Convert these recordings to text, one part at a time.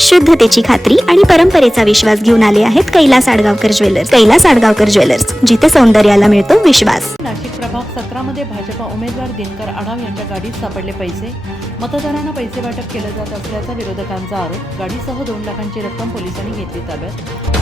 शुद्धतेची खात्री आणि परंपरेचा विश्वास घेऊन आले आहेत कैलास आडगावकर ज्वेलर्स. कैलास आडगावकर ज्वेलर्स, जिथे सौंदर्याला मिळतो विश्वास. नाशिक प्रभाग 17 मध्ये भाजपा उमेदवार दिनकर आढाव यांच्या गाडीत सापडले पैसे. मतदारांना पैसे वाटप केले जात असल्याचा विरोधकांचा आरोप. गाडीसह 2 लाखांची रक्कम पोलिसांनी घेतली ताब्यात.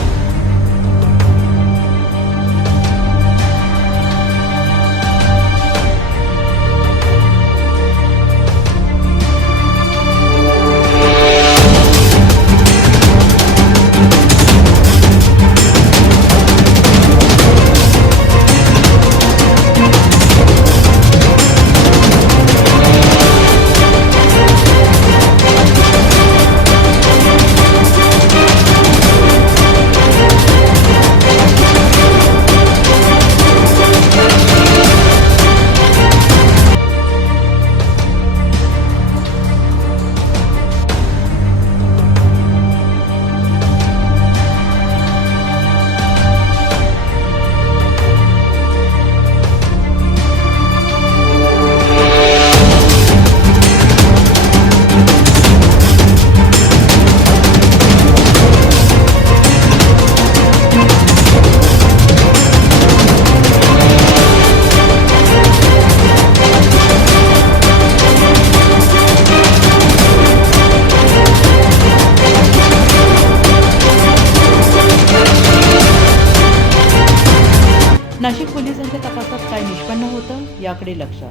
नाशिक पोलिसांच्या तपासात काय निष्पन्न होतं याकडे लक्ष.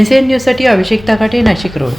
NCN न्यूजसाठी अभिषेक ताकाटे, नाशिक रोड.